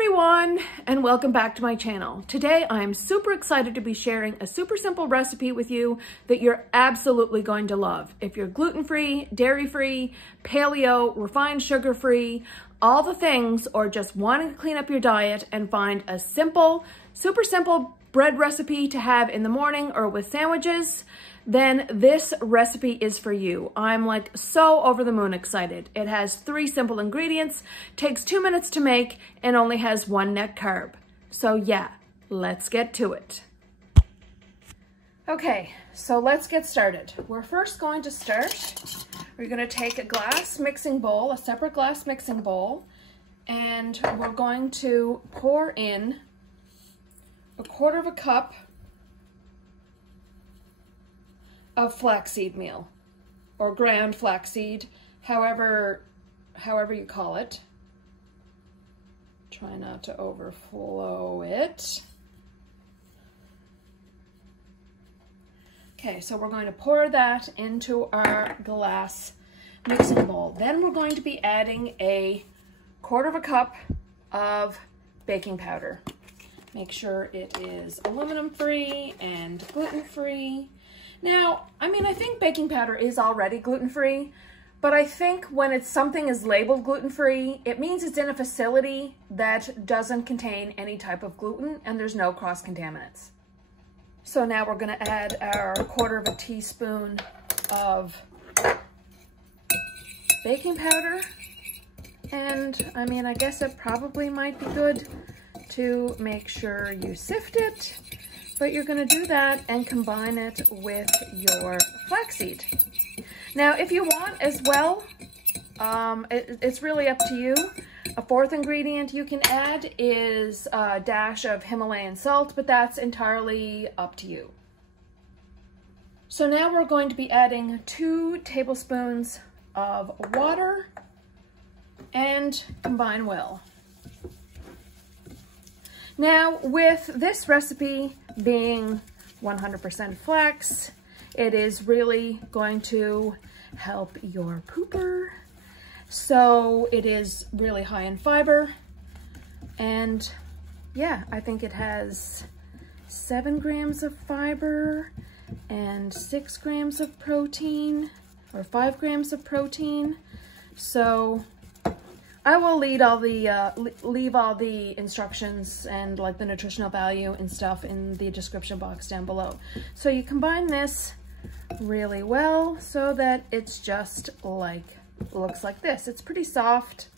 everyone, and welcome back to my channel. Today I'm super excited to be sharing a super simple recipe with you that you're absolutely going to love. If you're gluten-free, dairy-free, paleo, refined sugar-free, all the things, or just wanting to clean up your diet and find a simple, super simple bread recipe to have in the morning or with sandwiches, then this recipe is for you. I'm like so over the moon excited. It has 3 simple ingredients, takes 2 minutes to make, and only has 1 net carb. So yeah, let's get to it. Okay, so let's get started. We're first going to start, we're gonna take a glass mixing bowl, a separate glass mixing bowl, and we're going to pour in 1/4 cup of flaxseed meal, or ground flaxseed, however you call it. Try not to overflow it. Okay, so we're going to pour that into our glass mixing bowl. Then we're going to be adding 1/4 cup of baking powder. Make sure it is aluminum-free and gluten-free. Now, I think baking powder is already gluten-free, but I think when something is labeled gluten-free, it means it's in a facility that doesn't contain any type of gluten and there's no cross-contaminants. So now we're gonna add our 1/4 teaspoon of baking powder. And I guess it probably might be good to make sure you sift it. But you're going to do that and combine it with your flaxseed. Now, if you want as well, it's really up to you. A 4th ingredient you can add is a dash of Himalayan salt, but that's entirely up to you. So now we're going to be adding 2 tablespoons of water and combine well. Now, with this recipe being 100% flax, it is really going to help your pooper. So it is really high in fiber. And yeah, I think it has 7 grams of fiber and 6 grams of protein, or 5 grams of protein. So I will leave all the instructions and like the nutritional value and stuff in the description box down below. So you combine this really well so that it's just looks like this. It's pretty soft.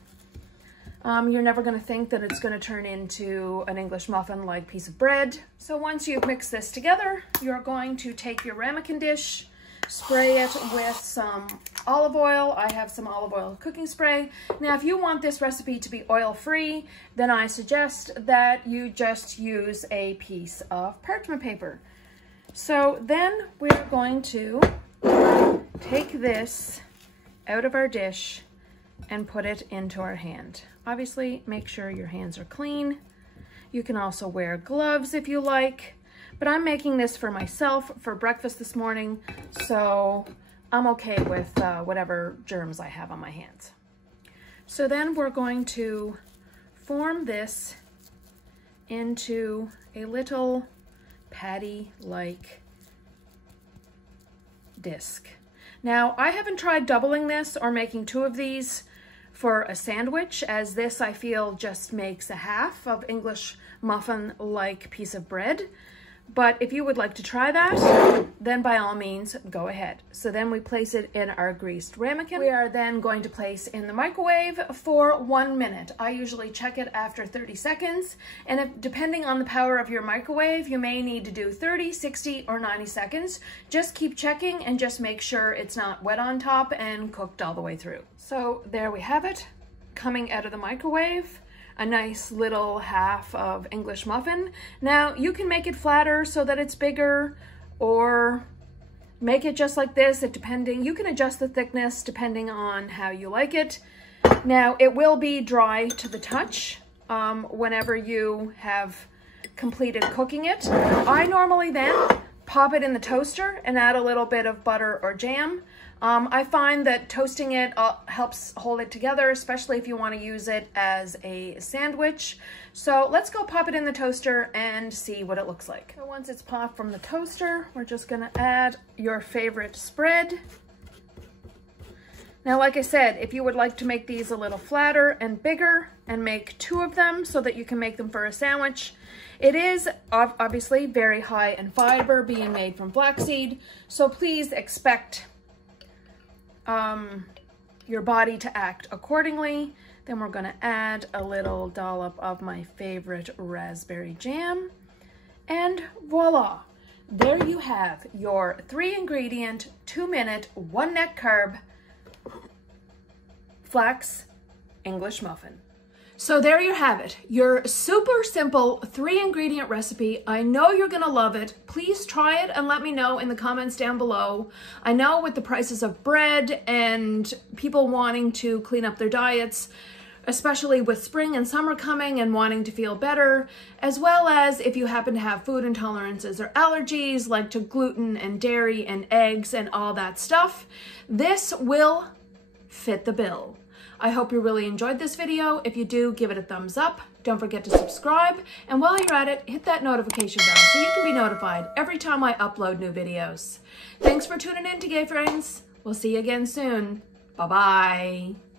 You're never going to think that it's going to turn into an English muffin-like piece of bread. So once you've mixed this together, you're going to take your ramekin dish, spray it with some olive oil. I have some olive oil cooking spray. Now, if you want this recipe to be oil-free, then I suggest that you just use a piece of parchment paper. So then we're going to take this out of our dish and put it into our hand. Obviously, make sure your hands are clean. You can also wear gloves if you like. But I'm making this for myself for breakfast this morning, so I'm okay with whatever germs I have on my hands. So then we're going to form this into a little patty-like disc. Now, I haven't tried doubling this or making 2 of these for a sandwich, as this I feel just makes a half of English muffin-like piece of bread. But if you would like to try that, then by all means, go ahead. So then we place it in our greased ramekin. We are then going to place in the microwave for 1 minute. I usually check it after 30 seconds. And depending on the power of your microwave, you may need to do 30, 60, or 90 seconds. Just keep checking and just make sure it's not wet on top and cooked all the way through. So there we have it, coming out of the microwave. A nice little half of English muffin. Now, you can make it flatter so that it's bigger, or make it just like this. You can adjust the thickness depending on how you like it. Now, it will be dry to the touch whenever you have completed cooking it. I normally then pop it in the toaster and add a little bit of butter or jam. I find that toasting it helps hold it together, especially if you want to use it as a sandwich. So let's go pop it in the toaster and see what it looks like. So once it's popped from the toaster, we're just going to add your favorite spread. Now, like I said, if you would like to make these a little flatter and bigger and make 2 of them so that you can make them for a sandwich, it is obviously very high in fiber being made from flaxseed. So please expect your body to act accordingly. Then we're going to add a little dollop of my favorite raspberry jam. And voila, there you have your 3-ingredient, 2-minute, 1-net carb flax English muffin. So there you have it, your super simple 3-ingredient recipe. I know you're gonna love it. Please try it and let me know in the comments down below. I know with the prices of bread and people wanting to clean up their diets, especially with spring and summer coming and wanting to feel better, as well as if you happen to have food intolerances or allergies like to gluten and dairy and eggs and all that stuff, this will fit the bill. I hope you really enjoyed this video. If you do, give it a thumbs up. Don't forget to subscribe. And while you're at it, hit that notification bell so you can be notified every time I upload new videos. Thanks for tuning in today, friends. We'll see you again soon. Bye-bye.